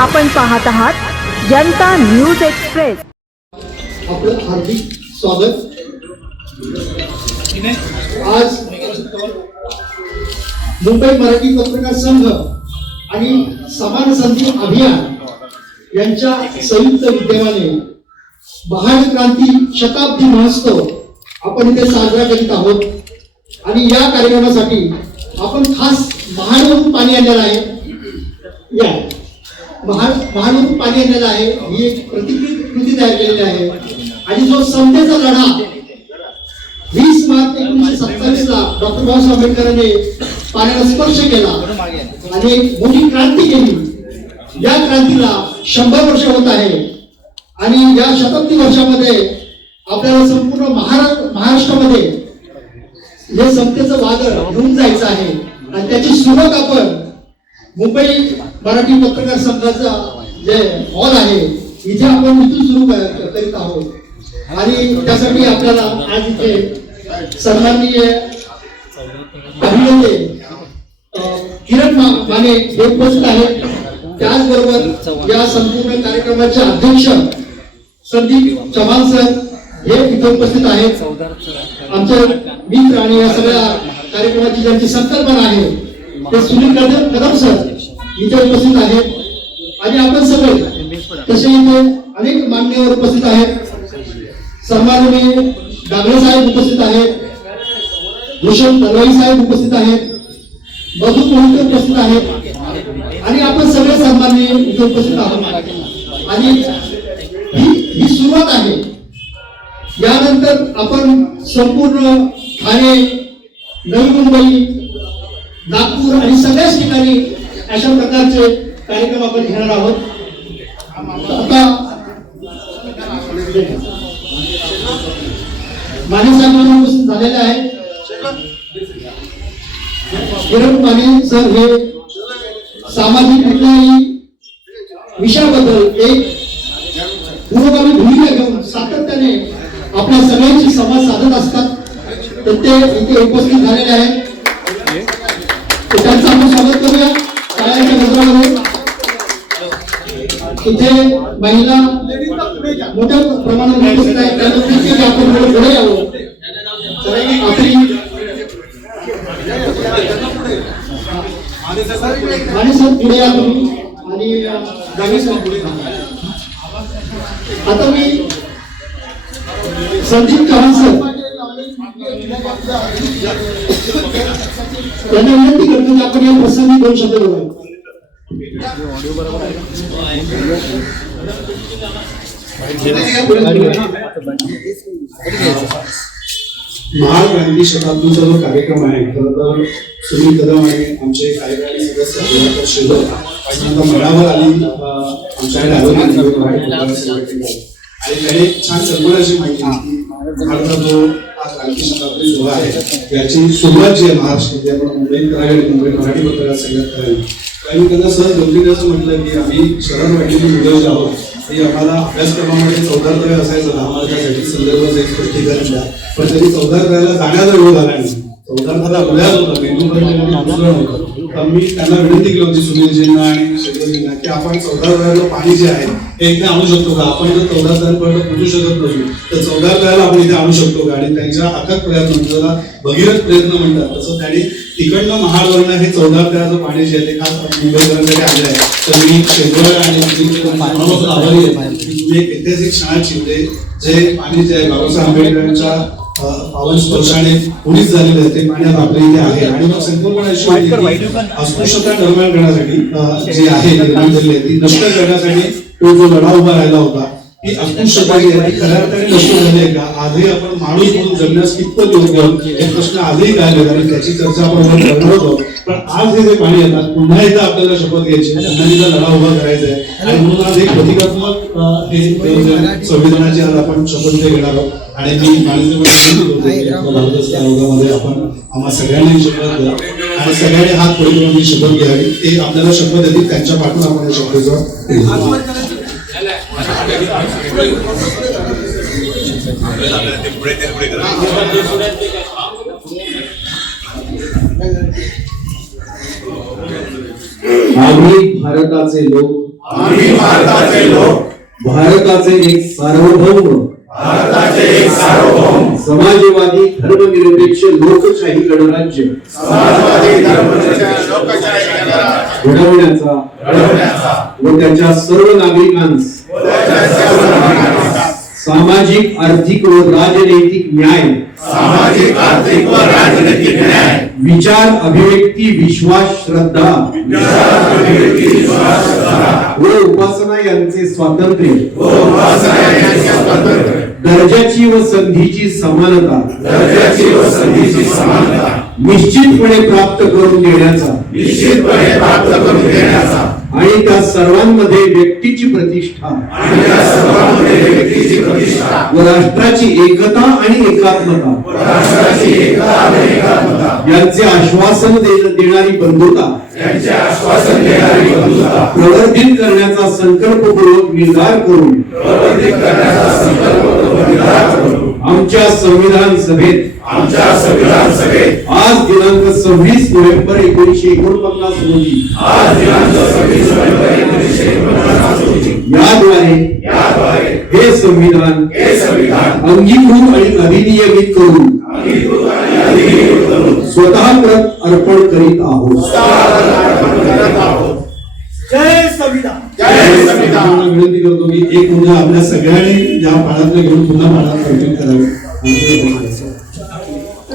आपण पाहत आहात जनता न्यूज एक्सप्रेस। आपलं हार्दिक स्वागत। आज मुंबई मराठी पत्रकार संघ आणि समान संधी अभियान यांच्या संयुक्त विद्यमाने महान क्रांती शताब्दी महोत्सव आपण इथे साजरा करीत आहोत आणि या कार्यक्रमासाठी आपण खास महाडवरून पाणी आणलेलं आहे। या महाडवरून पाणी आणलेलं आहे, ही एक प्रतिकृती तयार केलेली आहे आणि जो समतेचा लढा 20 मार्च 1927 ला डॉक्टर बाबासाहेब आंबेडकरांनी पाण्याला स्पर्श केला आणि एक मोठी क्रांती केली। या क्रांतीला 100 वर्ष होत आहे आणि या शताब्दी वर्षामध्ये आपल्याला संपूर्ण महाराष्ट्रामध्ये हे समतेचं वादळ घेऊन जायचं आहे आणि त्याची सुरुवात आपण मुंबई मराठी पत्रकार संघाचा जे हॉल आहे इथे आपण इथून सुरू करीत आहोत आणि त्यासाठी आपल्याला आज इथे सन्माननीय अभिनेते किरण माने हे उपस्थित आहेत। त्याचबरोबर या संपूर्ण कार्यक्रमाचे अध्यक्ष संदीप चव्हाण सर हे इथे उपस्थित आहेत। आमचे मित्र आणि या सगळ्या कार्यक्रमाची ज्यांची संकल्पना आहे ते सुनील कदम सर इथे उपस्थित आहेत आणि आपण सगळे तसे इथे अनेक मान्यवर उपस्थित आहेत। सन्माननीय डागळे साहेब उपस्थित आहेत, भूषण दलवाई साहेब उपस्थित आहेत, मधु मोहिते उपस्थित आहेत आणि आपण सगळे सन्माननीय इथे उपस्थित आहोत आणि ही सुरुवात आहे। यानंतर आपण संपूर्ण ठाणे, नवी मुंबई, नागपूर आणि सगळ्याच ठिकाणी अशा प्रकारचे कार्यक्रम आपण घेणार आहोत। आता माने साहेब उपस्थित झालेले आहेत। किरण माने सर हे सामाजिक कुठल्याही विषयाबद्दल एक पुरोगामी भूमिका घेऊन सातत्याने आपल्या सगळ्यांशी संवाद साधत असतात, तर ते इथे उपस्थित झालेले आहेत। त्यांचं आपण स्वागत करूया टाळ्यांच्या गजरामध्ये। इथे महिला मोठ्या प्रमाणात उपस्थित आहेत, त्यामुळे आपण पुढे यावं। आपली आणि सर पुढे या तुम्ही आणि जागे सर पुढे। आता मी संदीप चव्हाण सर त्यांना विनंती करतो की आपण या प्रसंगी 2 शब्द बोलावे। महाक्रांती शताब्दीचा जो कार्यक्रम आहे, खरं तर सुनील कदम आणि आमचे कार्यकारी सदस्य शिल्लक मनावर आली आमच्याकडे आणि त्याने छान संपूर्णाची माहिती दिली। भारतात जो हा क्रांती शताब्दी सोहळा आहे याची सुरुवात जी आहे महाराष्ट्रात आपण मुंबईत करावी आणि मुंबई मराठी पत्रकार संघात करावी। काही त्यांना सहज 2-3 असं म्हटलं की आम्ही शहरात वाढलेली मुलं जे आहोत ते आम्हाला अभ्यासक्रमामध्ये 14 तळे असायचं 10 मार्कासाठी संदर्भाचं एक स्पष्टीकरण द्या, पण त्यांनी 14 तळ्याला जाण्याचा वेळ झाला नाही। 14 अभ्यास होता मेंदूपर्यंत। तर मी त्यांना विनंती केली होती सुनीलजींना आणि शेखरजींना की आपण 14 तळ्याला पाणी जे आहे हे इथे आणू शकतो का? आपण जर 14 तळ्यापर्यंत पोहोचू शकत नसू तर 14 तळ्याला आपण इथे आणू शकतो का? आणि त्यांच्या अथक प्रयत्न ज्याला भगीरथ प्रयत्न म्हणतात तसं त्यांनी तिकडनं महाडवरनं हे 14 तळ्याचं पाणी जे आहे ते खास मुंबईकरांसाठी आणलं आहे। तर मी शेखर आणि आभारी आहे की तुम्ही एक ऐतिहासिक क्षणाची जे पाणी जे आहे बाबासाहेब आंबेडकरांच्या पावन स्पर्शाने पुढीच झालेलं आहे ते पाण्यात आपल्या इथे आहे आणि मग संकल्पना अस्पृश्यता निर्माण करण्यासाठी जी आहे निर्माण झालेली आहे ती नष्ट करण्यासाठी तो जो लढा उभा राहिला होता ती अस्पृश्यता जी आहे ती खऱ्या अर्थाने नष्ट झाली आहे का? आजही आपण माणूस म्हणून जगण्यास कितपत योग्य हे प्रश्न आजही काय आणि त्याची चर्चा आपण करणार होतो। पण आज हे जे पाणी येतात पुन्हा एकदा आपल्याला शपथ घ्यायची, पुन्हा एकदा लढा उभा करायचा आहे आणि म्हणून आज एक प्रतिकात्मक हे संविधानाची आज आपण शपथ घेणार आहोत। आणि मी माणसामध्ये आपण आम्हा सगळ्यांनी शपथ घ्या आणि सगळ्यांनी हात पुढे करून मी शपथ घ्यावी, ते आपल्याला शपथ देतील त्यांच्या पाठून आपण शपथेचा नागरिक भारताचे लोक आम्ही भारताचे लोक भारताचे एक सार्वभौम समाजवादी धर्मनिरपेक्ष लोकशाही गणराज्य घडवण्याचा व त्याच्या सर्व नागरिकांस सामाजिक आर्थिक व राजनैतिक न्याय विचार अभिव्यक्ती विश्वास श्रद्धा व उपासना यांचे स्वातंत्र्य दर्जाची व संधीची समानता निश्चितपणे प्राप्त करून देण्याचा आणि त्या सर्वांमध्ये व्यक्तीची प्रतिष्ठा व राष्ट्राची एकता आणि एकात्मता यांचे आश्वासन देणारी बंधुता प्रवर्धित करण्याचा संकल्पपूर्वक निर्धार करून आमच्या संविधान सभेत आज दिनांक 26 नोव्हेंबर 1949 रोजी याद्वारे हे संविधान अंगीकृत आणि अधिनियमित करून स्वतः प्रत अर्पण करीत आहोत. जय संविधान. विनंती करतो की एक मुद्दा आपल्या सगळ्यांनी या पाळातला घेऊन पुन्हा पाळात प्रवेश करावे.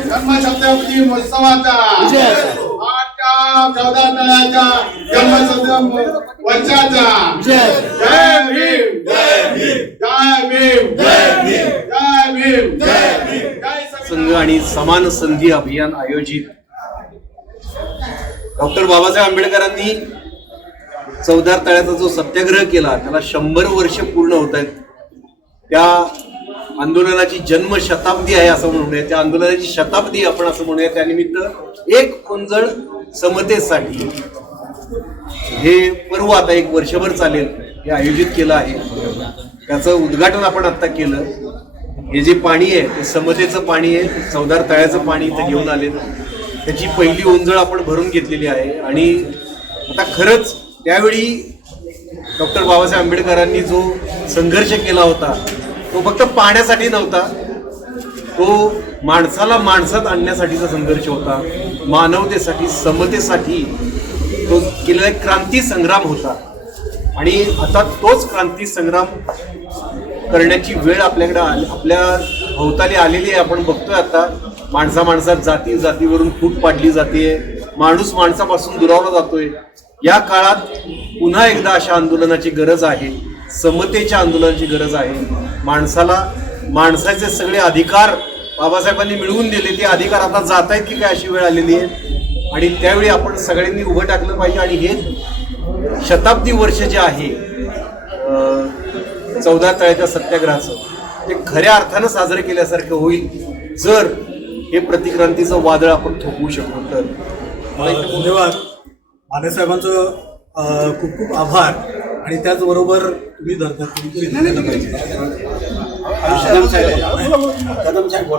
जन्मशताब्दी महोत्सवाचा आजच्या 14 तळ्याच्या जन्मशताब्दी वर्षाचा जय भीम जय भीम जय भीम जय भीम जय भीम जय भीम. संघ आणि समान संधी अभियान आयोजित डॉक्टर बाबासाहेब आंबेडकरांनी चौदार तळ्याचा जो सत्याग्रह केला त्याला 100 वर्ष पूर्ण होत आहेत. त्या आंदोलनाची जन्म शताब्दी आहे असं म्हणूया, त्या आंदोलनाची शताब्दी आपण असं म्हणूया. त्यानिमित्त एक कोंजळ समतेसाठी हे पर्व आता एक वर्षभर चालेल हे आयोजित केलं आहे. त्याचं उद्घाटन आपण आता केलं. हे जे पाणी आहे ते समतेचं पाणी आहे, चौदार तळ्याचं पाणी इथं घेऊन आले. त्याची पहिली ओंजळ आपण भरून घेतलेली आहे. आणि आता खरंच त्यावेळी डॉक्टर बाबासाहेब आंबेडकरांनी जो संघर्ष केला होता तो फक्त पाण्यासाठी नव्हता, तो माणसाला माणसात आणण्यासाठीचा संघर्ष होता. मानवतेसाठी समतेसाठी तो केलेला एक क्रांती संग्राम होता. आणि आता तोच क्रांती संग्राम करण्याची वेळ आपल्याकडे आपल्या भोवताली आलेली आहे. आपण बघतोय आता माणसात जातीवरून फूट पाडली जाते, माणूस माणसापासून दुरावला जातोय. या काळात पुन्हा एकदा अशा आंदोलनाची गरज आहे, समतेच्या आंदोलनाची गरज आहे. माणसाचे सगळे अधिकार बाबासाहेबांनी मिळवून दिले, ते अधिकार आता जात आहेत की काय अशी वेळ आलेली आहे. आणि त्यावेळी आपण सगळ्यांनी उभं टाकलं पाहिजे. आणि हे शताब्दी वर्ष जे आहे 14 तळ्याच्या सत्याग्रहाचं ते खऱ्या अर्थानं साजरं केल्यासारखं होईल जर हे प्रतिक्रांतीचं वादळ आपण थोपवू शकलो तर. धन्यवाद. मानेसाहेबांचं खूप खूप आभार. आणि त्याचबरोबर तुम्ही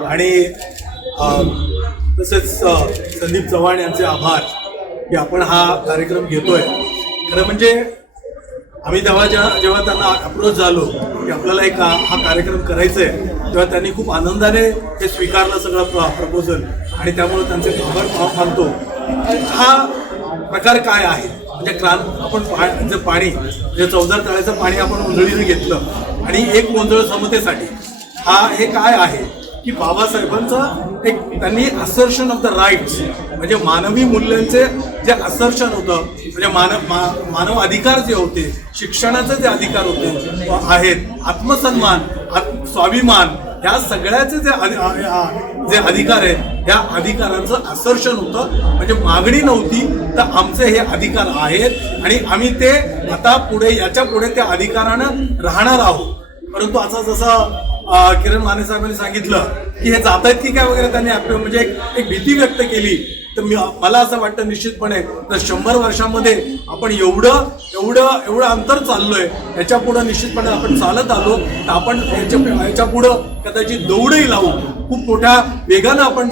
आणि तसेच संदीप चव्हाण यांचे आभार की आपण हा कार्यक्रम घेतोय. खरं म्हणजे आम्ही जेव्हा त्यांना अप्रोच झालो की आपल्याला एक हा कार्यक्रम करायचा आहे तेव्हा त्यांनी खूप आनंदाने हे स्वीकारलं सगळं प्रपोजल. आणि त्यामुळे त्यांचे आभार मानतो. हा प्रकार काय आहे म्हणजे आपण जे पाणी म्हणजे 14 तळ्याचं पाणी आपण ओंजळीने घेतलं आणि एक ओंजळ समतेसाठी हे काय आहे की बाबासाहेबांचं एक त्यांनी असर्शन ऑफ द राईट्स म्हणजे मानवी मूल्यांचे जे असर्शन होतं म्हणजे मानव अधिकार जे होते, शिक्षणाचे जे अधिकार होते आहेत, आत्मसन्मान, स्वाभिमान, ह्या सगळ्याचे जे अधिकार आहेत ह्या अधिकारांचं असर्शन होतं. म्हणजे मागणी नव्हती तर आमचे हे अधिकार आहेत आणि आम्ही ते आता याच्या पुढे त्या अधिकारानं राहणार आहोत. परंतु आता जसं किरण माने साहेबांनी सांगितलं की हे जात आहेत की काय वगैरे त्यांनी म्हणजे एक भीती व्यक्त केली. तर मला असं वाटतं निश्चितपणे तर 100 वर्षामध्ये आपण एवढं अंतर चाललोय, याच्या पुढं निश्चितपणे आपण चालत आलो तर आपण याच्या पुढं कदाचित दौडही लावू, खूप मोठ्या वेगानं आपण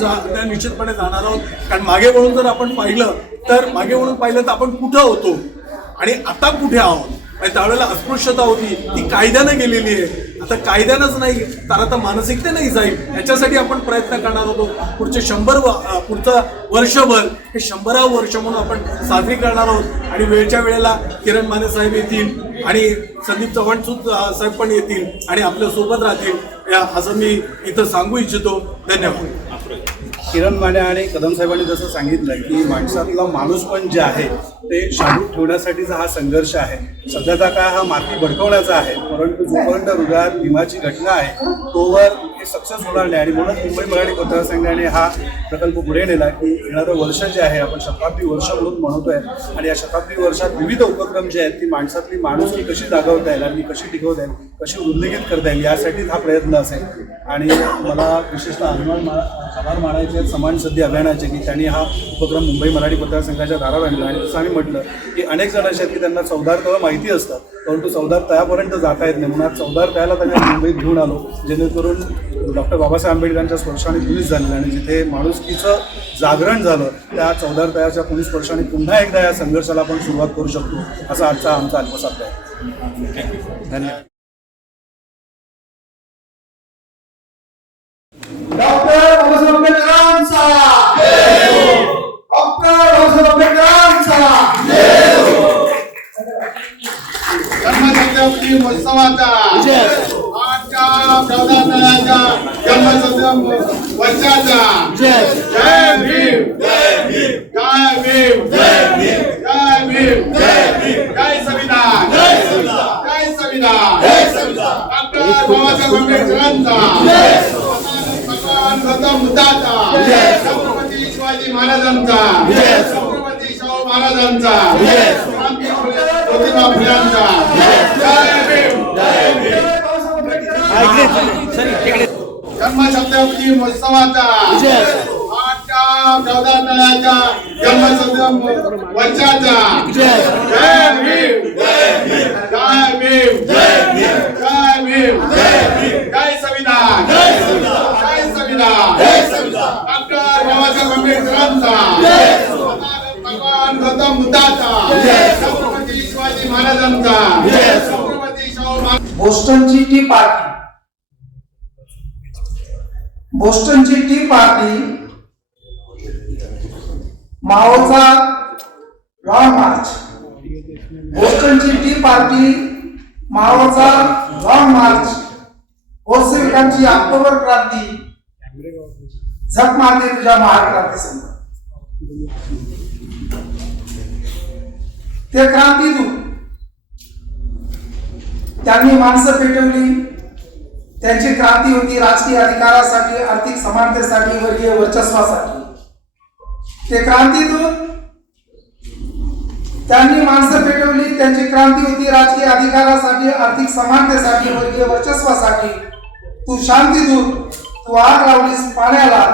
निश्चितपणे जाणार आहोत. कारण मागे वळून जर आपण पाहिलं तर आपण कुठं होतो आणि आता कुठे आहोत आणि त्यावेळेला अस्पृश्यता होती ती कायद्यानं गेलेली आहे. आता कायद्यानंच नाही तर आता मानसिकतेनंही जाईल. याच्यासाठी आपण प्रयत्न करणार होतो. पुढचे पुढचं वर्षभर हे 100 वर्ष म्हणून आपण साजरी करणार आहोत आणि वेळच्या वेळेला किरण माने साहेब येतील आणि संदीप चव्हाण साहेब पण येतील आणि आपल्या सोबत राहतील असं मी इथं सांगू इच्छितो. धन्यवाद. किरण माने आणि कदम साहेबांनी जसं सांगितलं की माणसातला माणूस पण जे आहे ते शाबूत ठेवण्यासाठीचा हा संघर्ष आहे. सध्याचा काळ हा माती भडकवण्याचा आहे, परंतु जोपर्यंत हृदयात भीमाची घटना आहे तोवर हे सक्सेस होणार नाही. आणि म्हणून मुंबई मराठी पत्रकार संघाने हा प्रकल्प पुढे नेला की येणारं वर्ष जे आहे आपण शताब्दी वर्ष म्हणून म्हणतोय आणि या शताब्दी वर्षात विविध उपक्रम जे आहेत ती माणसातली माणुसकी कशी जागवता येईल आणि कशी टिकवता येईल, कशी उल्लेखित करता येईल यासाठीच हा प्रयत्न असेल. आणि मला विशेषतः आभार मानायचे आहेत समान संधी अभियानाचे की त्यांनी हा उपक्रम मुंबई मराठी पत्रकार संघाच्या दारात आणला. आणि जसं आम्ही म्हटलं की अनेक जण असे आहेत की त्यांना चवदार तळं माहिती असतात परंतु चवदार तळ्यापर्यंत जाता येत नाही. म्हणून चवदार तळ्याला त्यांनी मुंबईत घेऊन आलो जेणेकरून डॉक्टर बाबासाहेब आंबेडकरांच्या स्पर्शाने पोलीस झालेलं आणि जिथे माणुसकीचं जागरण झालं त्या चवदार तळ्याच्या पोलीस स्पर्शाने पुन्हा एकदा या संघर्षाला आपण सुरुवात करू शकतो असा आजचा आमचा अल्पसात आहे. धन्यवाद. डॉक्टर बाबासाहेब आंबेडकरांचा डॉक्टर बाबासाहेब आंबेडकरांचा जन्मशताब्दी महोत्सवाचा आजच्या प्रधानाच्या जन्मशताब्दी वर्षाचा जय भीम जय भीम जय भीम जय भीम जय भीम जय भीम जय संविधान जय संविधान जय संविधान जय संविधान डॉक्टर बाबासाहेब आंबेडकरांचा भगवान गौतम बुद्धाचा छत्रपती शिवाजी महाराजांचा छत्रपती शाहू महाराजांचा ज्योतिबा फुल्यांचा जय भीम जय भीम जन्मशताब्दी महोत्सवाचा आजच्या प्रधानाच्या जन्मशताब्दी वर्षाचा जय भीम जय भीम जय भीम जय भीम जय भीम जय भीम जय संविधान जय संविधान जय संविधान जय संविधान डॉक्टर बाबासाहेब आंबेडकरांचा भगवान गौतम बुद्धाचा छत्रपती शिवाजी महाराजांचा छत्रपती शाहू बोस्टनची टी पार्टी बोस्टनची टी पार्टी माओचा लॉंग मार्च बोस्टनची टी पार्टी माओचा लॉंग मार्च बोल्शेविकांची ऑक्टोबर क्रांती झक मारते तुझ्या महाक्रांती संघ ते क्रांतीदूत त्यांनी माणसं पेटवली. त्यांची क्रांती होती राजकीय अधिकारासाठी, आर्थिक समानतेसाठी, वर्गीय वर्चस्वासाठी. ते क्रांतीदूत त्यांनी माणसं पेटवली. त्यांची क्रांती होती राजकीय अधिकारासाठी, आर्थिक समानतेसाठी, वर्गीय वर्चस्वासाठी. तू शांतीदूत, तू आग लावलीस पाण्याला,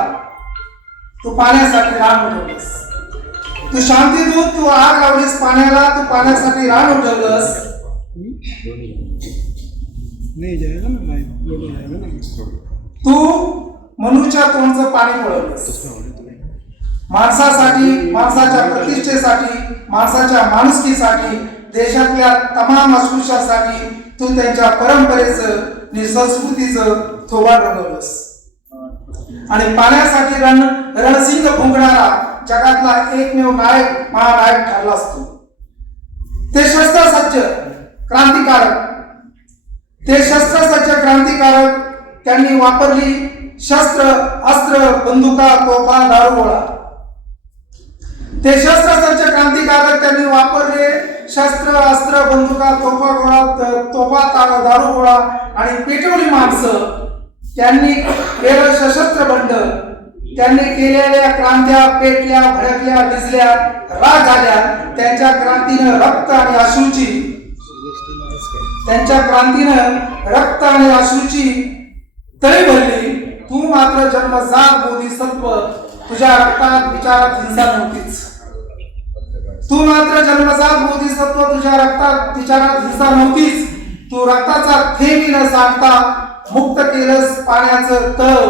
तू पाण्यासाठी रान उठवलंस. तू शांतीदूत, तू आग लावलीस पाण्याला, तू पाण्यासाठी रान उठवलंस. तू मनुष्या तोंडचं पाणी पळवलंस. माणसासाठी, माणसाच्या प्रतिष्ठेसाठी, माणसाच्या माणुसकीसाठी, देशातल्या तमाम अस्पृश्यांसाठी तू त्यांच्या परंपरेचं आणि संस्कृतीचं थोबाड रंगवलंस. आणि पाण्यासाठी रणसिंग फुंकणारा जगातला एकमेव नायक महानायक ठरला असतो. ते शस्त्रसज्ज क्रांतिकारक, ते शस्त्रसज्ज क्रांतिकारक त्यांनी वापरली शस्त्र, अस्त्र, बंदुका, तोफा, दारुगोळा. ते शस्त्रसज्ज क्रांतिकारक त्यांनी वापरले शस्त्र, अस्त्र, बंदुका, तोफा, दारुगोळा आणि पेटवली माणसं. त्यांनी केलं सशस्त्र बंड. त्यांनी केलेल्या क्रांत्या पेटल्या, भडकल्या, भिजल्या, राग झाल्या. त्यांच्या क्रांतीनं रक्त आणि अश्रूची, त्यांच्या क्रांतीनं रक्त आणि अश्रूची तळी भरली. तू मात्र जन्मजात बोधिसत्व, तुझ्या रक्तात विचारात हिंसा नव्हतीच. तू मात्र जन्मजात बोधिसत्व, तुझ्या रक्तात विचारात हिंसा नव्हतीच. तू रक्ताचा थेंब न सांडता मुक्त केलंस पाण्याचं तळ.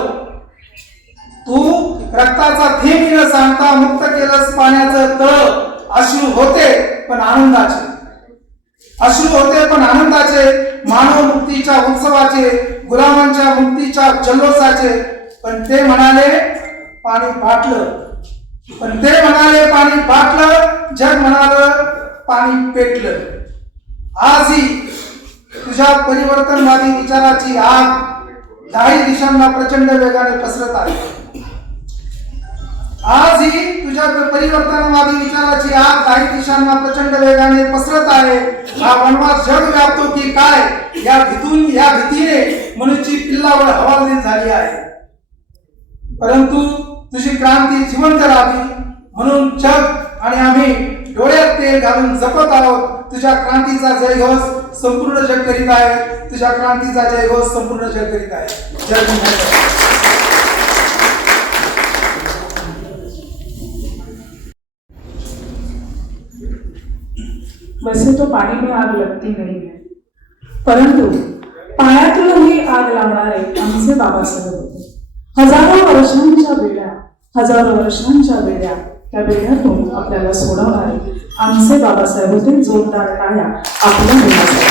तू रक्ताचा थेंब न सांडता मुक्त केलंस पाण्याचं तळ. अश्रू होते पण आनंदाचे. अश्रू होते पण आनंदाचे, मानव मुक्तीच्या उत्सवाचे, गुलामांच्या मुक्तीच्या जल्लोषाचे. पण ते म्हणाले पाणी फाटलं, जग म्हणालं पाणी पेटलं. आजही तुझ्या परिवर्तनवादी विचाराची आग 10 दिशांना प्रचंड वेगाने पसरत आहे. आजही तुझ्या परिवर्तनवादी विचाराची आग 10 दिशांना प्रचंड वेगाने पसरत आहे. हा वनवास जग व्यापतो की काय, या भीतीने मनुष्याची पिल्लावर हवालदिल झाली आहे. परंतु तुझी क्रांती जिवंत राहावी म्हणून जग आणि आम्ही डोळ्यात तेल घालून जपत आहोत. तुझ्या क्रांतीचा जयघोष संपूर्ण जग करीत आहे. तुझ्या क्रांतीचा जयघोष संपूर्ण जग करीत आहे. जय हिंद. वैसे तो पानी में आग लगती नहीं है, परंतु पाण्यातूनही आग लावणारे आमचे बाबासाहेब होते. हजारो वर्षांच्या बेड्या त्या बेड्यातून आपल्याला सोडवणारे आमचे बाबासाहेब होते. जोरदार टाळ्या आपल्या मुलासाठी.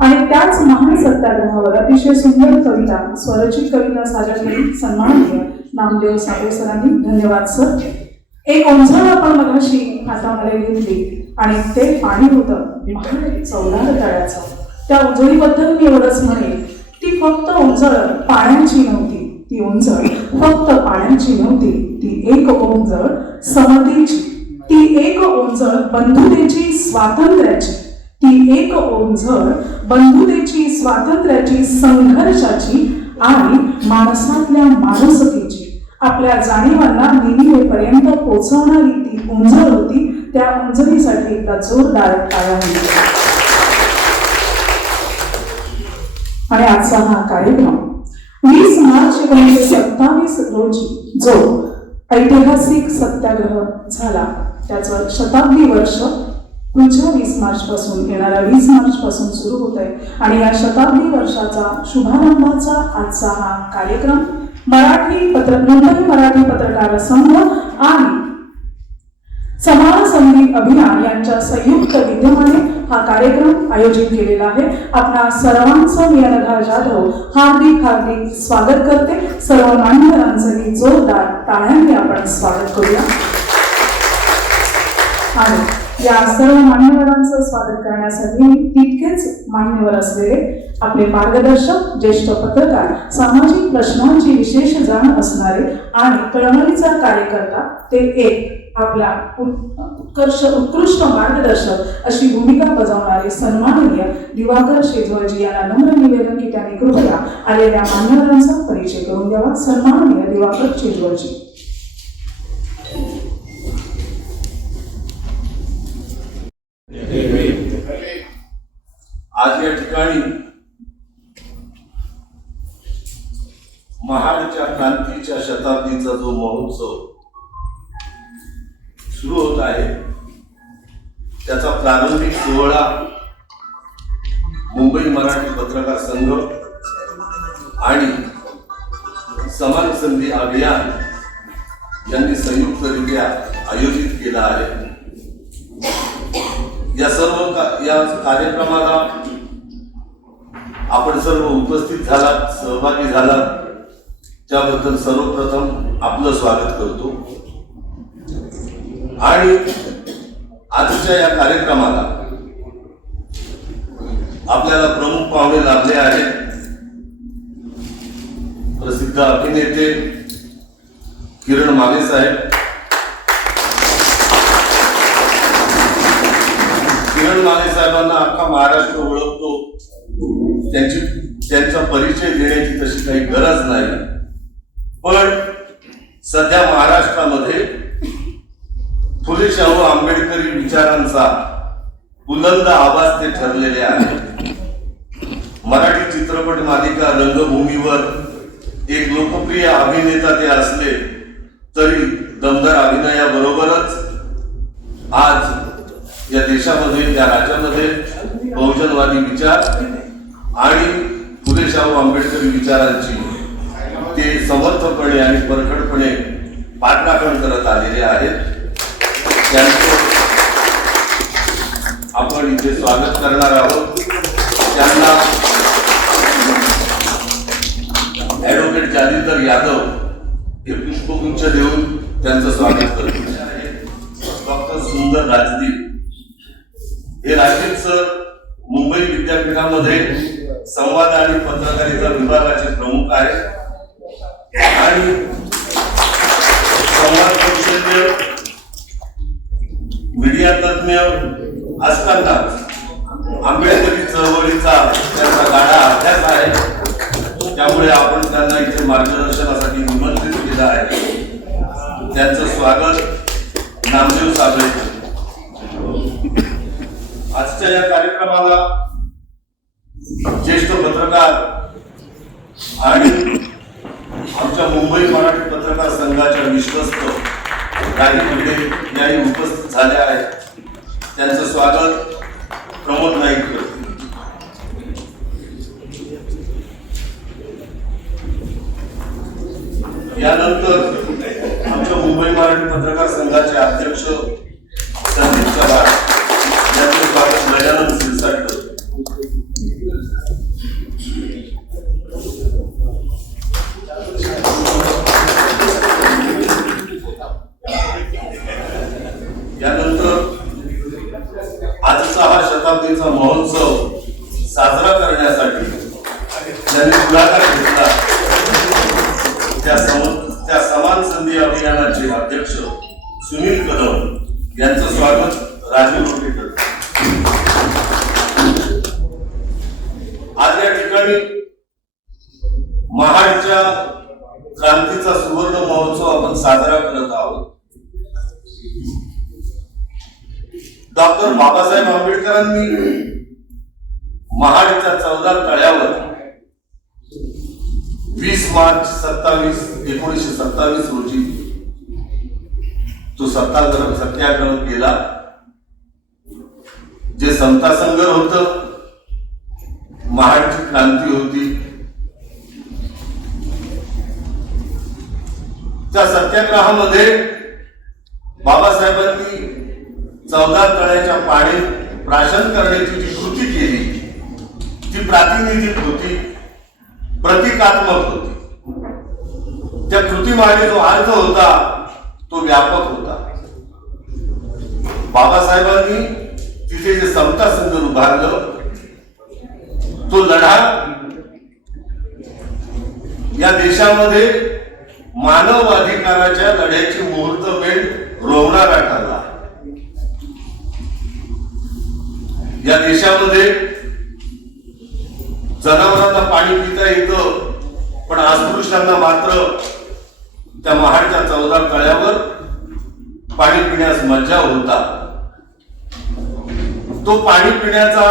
आणि त्याच महान सत्याग्रहावर अतिशय सुंदर कविता, स्वरचित कविता सादर केली सन्माननीय नामदेव साबळे सरांनी. धन्यवाद सर. एक ओंजळ आपण मगाशी हातामध्ये घेतली आणि ते पाणी होतं चौदार तळ्याचं. त्या ओंजळीबद्दल मी एवढंच म्हणेन, ती फक्त ओंजळ पाण्याची नव्हती, ती ओंजळ फक्त पाण्याची नव्हती, ती एक ओंजळ समतेची, ती एक ओंजळ बंधुतेची, स्वातंत्र्याची, ती एक ओंजळ बंधुतेची, स्वातंत्र्याची, संघर्षाची आणि माणसातल्या माणुसकीची, आपल्या जाणीवांना निनिवेपर्यंत पोहोचवणारी ती ओंजळ होती. त्या ओंजळीसाठी एकदा जोरदार टाळ्या होत्या. आणि आजचा हा कार्यक्रम 20 मार्च 1927 रोजी जो ऐतिहासिक सत्याग्रह झाला त्याचं शताब्दी वर्ष पुढच्या 20 मार्च पासून, येणाऱ्या 20 मार्च पासून सुरू होत आहे. आणि या शताब्दी वर्षाचा शुभारंभाचा आजचा हा कार्यक्रम मुंबई मराठी पत्रकार संघ आणि समान संधी अभियान यांच्या संयुक्त विद्यमाने हा कार्यक्रम आयोजित केलेला आहे. आपणा सर्वांचं मी अनघा जाधव हार्दिक स्वागत करते. सर्व मान्यवरांचंही जोरदार टाळ्यांनी आपण स्वागत करूया. आणि या सर्व मान्यवरांचं स्वागत करण्यासाठी तितकेच मान्यवर असलेले आपले मार्गदर्शक, ज्येष्ठ पत्रकार, सामाजिक प्रश्नांची विशेष जाण असणारे आणि कळमळीचा कार्यकर्ता, ते एक आपल्या उत्कृष्ट मार्गदर्शक अशी भूमिका बजावणारे सन्माननीय दिवाकर शेजवळजी यांना नम्र निवेदन की त्यांनी कृपया आलेल्या मान्यवरांचा परिचय करून द्यावा. सन्माननीय दिवाकर शेजवळजी. आज या ठिकाणी महाडच्या क्रांतीच्या शताब्दीचा जो महोत्सव सुरू होत आहे त्याचा प्रारंभिक सोहळा मुंबई मराठी पत्रकार संघ आणि समान संधी अभियान यांनी संयुक्तरित्या आयोजित केला आहे. या कार्यक्रमाला आपण सर्व उपस्थित झालात, सहभागी झालात, त्याबद्दल सर्वप्रथम आपलं स्वागत करतो. आणि आजच्या या कार्यक्रमाला आपल्याला प्रमुख पाहुणे लाभले आहेत. प्रसिद्ध अभिनेते किरण माने साहेब. किरण माने साहेबांना अख्खा महाराष्ट्र ओळखतो. त्यांचा परिचय देण्याची तशी काही गरज नाही, पण सध्या महाराष्ट्रामध्ये फुले शाहू आंबेडकरी विचारांचा बुलंद आवाज ते ठरलेले आहेत. मराठी चित्रपट मालिका रंगभूमीवर एक लोकप्रिय अभिनेता ते असले तरी दमदार अभिनयाबरोबरच आज या देशामध्ये, या राज्यामध्ये बहुजनवादी विचार आणि फुले शाहू आंबेडकरी विचारांची ते समर्थपणे आणि परखडपणे पाठराखण करत आलेले आहेत. त्यांचे आपण इथे स्वागत करणार आहोत. त्यांना ऍडव्होकेट जालिंदर यादव हे पुष्पगुच्छ देऊन त्यांचं स्वागत करतो. डॉक्टर सुंदर राजदीप हे राजदीप सर मुंबई विद्यापीठामध्ये संवाद आणि पत्रकारिता विभागाचे प्रमुख आहेत आणि संवाद कौशल्य मीडिया तज्ञ असताना आंबेडकरी चळवळीचा त्यांचा गाढा अभ्यास आहे. त्यामुळे आपण त्यांना इथे मार्गदर्शनासाठी निमंत्रित केलं आहे. त्यांचं स्वागत नामदेव साबळे. आजच्या या कार्यक्रमाला ज्येष्ठ पत्रकार आणि आमच्या मुंबई मराठी पत्रकार संघाच्या विश्वस्त काही मंडळी याही उपस्थित झाल्या आहेत. त्यांचं स्वागत प्रमोद नाईक करतील. यानंतर आमच्या मुंबई मराठी पत्रकार संघाचे अध्यक्ष संदीप चव्हाण यांचे स्वागत गजानन सिरसाट करतील. यानंतर आजचा हा शताब्दीचा महोत्सव साजरा करण्यासाठी ज्यांनी पुढाकार घेतला त्या समान संधी अभियानाचे अध्यक्ष सुनील कदम यांचं स्वागत राजीव रोटे करतात. आज या ठिकाणी महाडच्या क्रांतीचा सुवर्ण महोत्सव आपण साजरा करत आहोत. डॉक्टर बाबासाहेब आंबेडकरांनी महाडच्या 14 तळ्यावर 20 मार्च 1927 रोजी तो सत्याग्रह केला. जे समता संघर्ष होत, महाडची क्रांती होती. त्या सत्याग्रहामध्ये बाबासाहेबांनी 14 तळ्याच्या पाण्यात प्राशन करण्याची जी कृती केली ती प्रातिनिधिक होती, प्रतिकात्मक होती. त्या कृतीमागे जो अर्थ होता तो व्यापक होता. बाबासाहेबांनी तिथे जे समता संघ उभारलं तो लढा या देशामध्ये मानव अधिकाराच्या लढ्याची मुहूर्तमेढ रोवणारा ठरला. या देशामध्ये जनावरांना पाणी पिता येतं, पण अस्पृश्यांना मात्र त्या महाडच्या 14 तळ्यावर पाणी पिण्यास मज्जा होता. तो पाणी पिण्याचा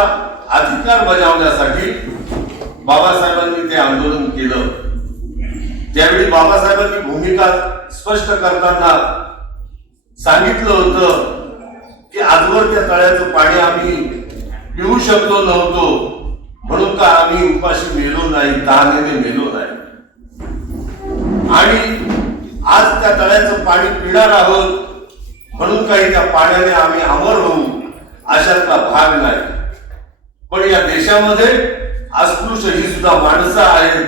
अधिकार बजावण्यासाठी बाबासाहेबांनी ते आंदोलन केलं. त्यावेळी बाबासाहेबांनी भूमिका स्पष्ट करताना सांगितलं होतं की आजवर त्या तळ्याचं पाणी आम्ही पिऊ शकलो नव्हतो, म्हणून का आम्ही उपाशी मेलो नाही, तहानेने मेलो नाही. आणि आज त्या तळ्याचं पाणी पिणार आहोत म्हणून काही त्या पाण्याने आम्ही अमर होऊ अशातला भाग नाही. पण या देशामध्ये अस्पृश्य ही सुद्धा माणसं आहेत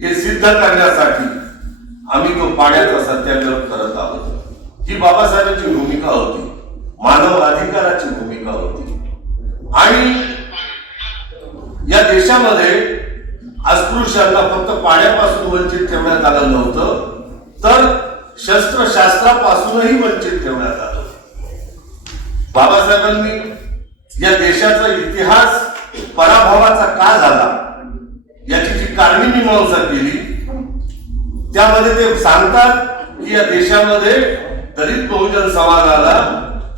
हे सिद्ध करण्यासाठी आम्ही तो पाण्याचा सत्याग्रह करत आहोत. ही बाबासाहेबांची भूमिका होती, मानव अधिकाराची भूमिका होती. आणि या देशामध्ये अस्पृश्यांना फक्त पाण्यापासून वंचित ठेवण्यात आलं नव्हतं, तर शस्त्रशास्त्रापासूनही वंचित ठेवण्यात आलं. बाबासाहेबांनी या देशाचा इतिहास पराभवाचा का झाला याची जी कारणीमीमांसा केली, त्यामध्ये ते सांगतात की या देशामध्ये दलित बहुजन समाजाला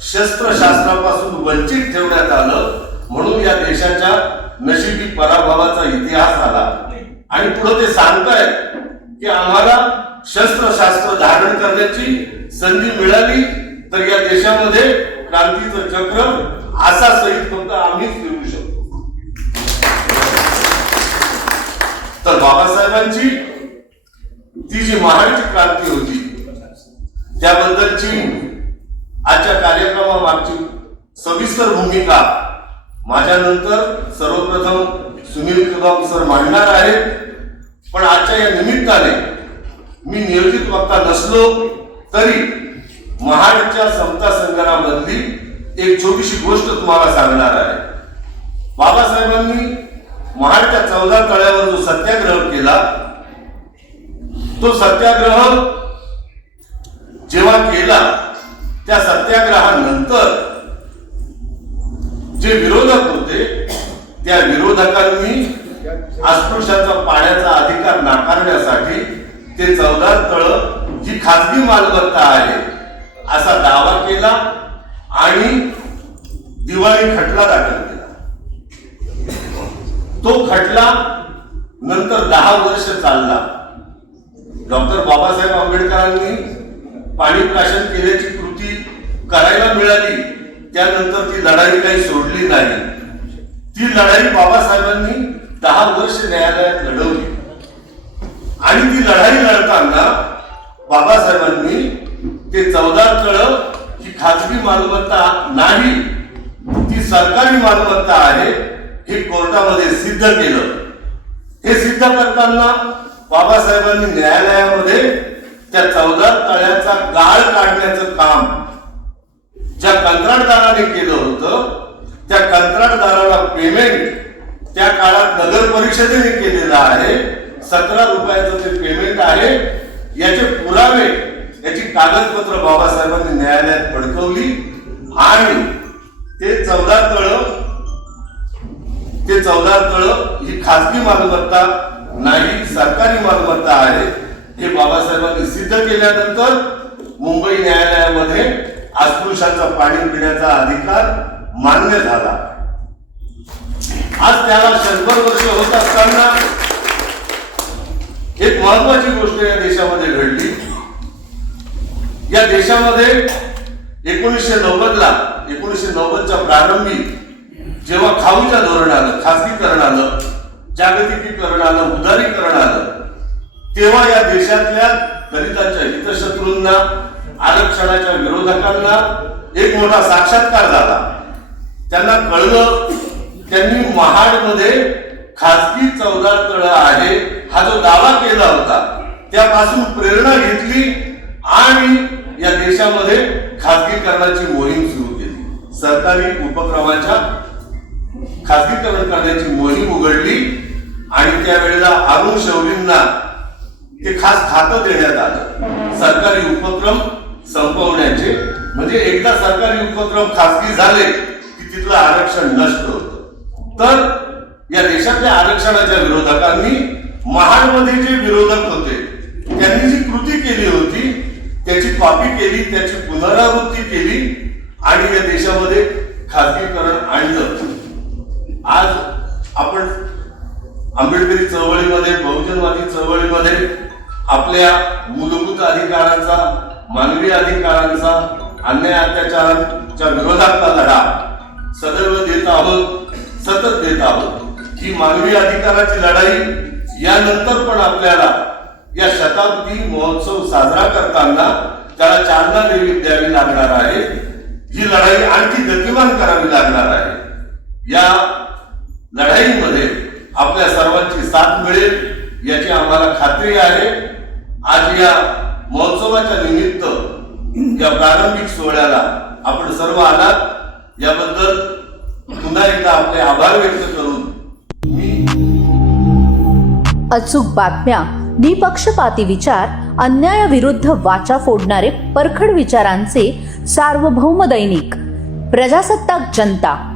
शस्त्रशास्त्रापासून वंचित ठेवण्यात आलं, म्हणून या देशाच्या नशिबी पराभवाचा इतिहास आला. आणि पुढे ते सांगतायत की आम्हाला शस्त्रशास्त्र धारण करण्याची संधी मिळाली तर या देशामध्ये क्रांतीचं चक्र असा सहित फक्त आम्हीच फिरू शकतो. तर बाबासाहेबांची ती जी महाडची क्रांती होती त्याबद्दलची आजच्या कार्यक्रमामागची सविस्तर भूमिका माझ्यानंतर सर्वप्रथम सुनील कदम सर मांडणार आहेत. पण आजच्या या निमित्ताने मी नियोजित वक्ता नसलो तरी महाडच्या समता संग्रामामधली एक छोटीशी गोष्ट तुम्हाला सांगणार आहे. बाबासाहेबांनी महाडच्या 14 तळ्यावर जो सत्याग्रह केला, तो सत्याग्रह जेव्हा केला त्या सत्याग्रहानंतर जे विरोधक होते त्या विरोधकांनी अस्पृश्यांचा पाण्याचा अधिकार नाकारण्यासाठी ते 14 तळ ही खाजगी मालमत्ता आहे असा दावा केला आणि दिवाळी खटला दाखल केला. तो खटला नंतर 10 वर्ष चालला. डॉक्टर बाबासाहेब आंबेडकरांनी पाणी प्राशन केल्याची कृती करायला मिळाली, त्यानंतर ती लढाई काही सोडली नाही. ती लढाई बाबासाहेबांनी 10 वर्ष न्यायालयात लढवली आणि ती लढाई लढताना बाबासाहेबांनी ते 14 तळ ही खाजगी मालमत्ता नाही, ती सरकारी मालमत्ता आहे हे कोर्टामध्ये सिद्ध केलं. हे सिद्ध करताना बाबासाहेबांनी न्यायालयामध्ये त्या 14 तळ्याचा गाळ काढण्याचं काम ज्या कंत्राटदाराने केलं होतं त्या कंत्राटदाराला पेमेंट त्या काळात नगर परिषदेने केलेलं आहे. 17 रुपयाचं ते पेमेंट आहे. याचे पुरावे, याची कागदपत्र बाबासाहेबांनी न्यायालयात पडकवली आणि ते 14 तळ ही खाजगी मालमत्ता नाही, सरकारी मालमत्ता आहे हे बाबासाहेबांनी सिद्ध केल्यानंतर मुंबई न्यायालयामध्ये अस्पृश्यांचा पाणी पिण्याचा अधिकार मान्य झाला. आज त्याला 100 वर्ष होत असताना एक महत्वाची गोष्ट या देशामध्ये घडली. या देशामध्ये 1990च्या प्रारंभी जेव्हा खाऊच्या धोरणानं, खासगीकरण आलं, जागतिकीकरण आलं, उदारीकरण आलं, तेव्हा या देशातल्या दलितांच्या हितशत्रूंना, आरक्षणाच्या विरोधकांना एक मोठा साक्षात्कार झाला. त्यांना कळलं, त्यांनी महाडमध्ये खासगी 14 तळ आहे हा जो दावा केला होता त्यापासून प्रेरणा घेतली आणि या देशामध्ये खासगीकरणाची मोहीम सुरू केली. सरकारी उपक्रमाच्या खासगीकरण करण्याची मोहीम उघडली आणि त्यावेळेला अरुण शौरींना ते खास खातं देण्यात आलं सरकारी उपक्रम संपवण्याचे. म्हणजे एकदा सरकारी उपक्रम खासगी झाले की तिथलं आरक्षण नष्ट होतं. तर या देशातल्या आरक्षणाच्या विरोधकांनी महाडमध्ये जे विरोधक होते त्यांनी जी कृती केली होती त्याची कॉपी केली, त्याची पुनरावृत्ती केली आणि या देशामध्ये खासगीकरण आणलं. आज आपण आंबेडकरी चळवळीमध्ये, बहुजनवादी चळवळीमध्ये आपल्या मूलभूत अधिकारांचा, मानवी अधिकारांचा, अन्याय अत्याचारांच्या विरोधातला लढा सदैव देत आहोत, सतत देत आहोत. ही मानवी अधिकाराची लढाई यानंतर पण आपल्याला या शताब्दी महोत्सव साजरा करताना त्याला चालना द्यावी लागणार आहे. ही लढाई आणखी गतिमान करावी लागणार आहे. या लढाईमध्ये आपल्या सर्वांची साथ मिळेल याची आम्हाला खात्री आहे. आज या महोत्सवाच्या निमित्त या प्रारंभिक सोहळ्याला आपण सर्व आलात याबद्दल पुन्हा एकदा आपले आभार व्यक्त करून अचूक बातम्या, निपक्षपाती विचार, अन्यायाविरुद्ध वाचा फोडणारे परखड विचारांचे सार्वभौम दैनिक प्रजासत्ताक जनता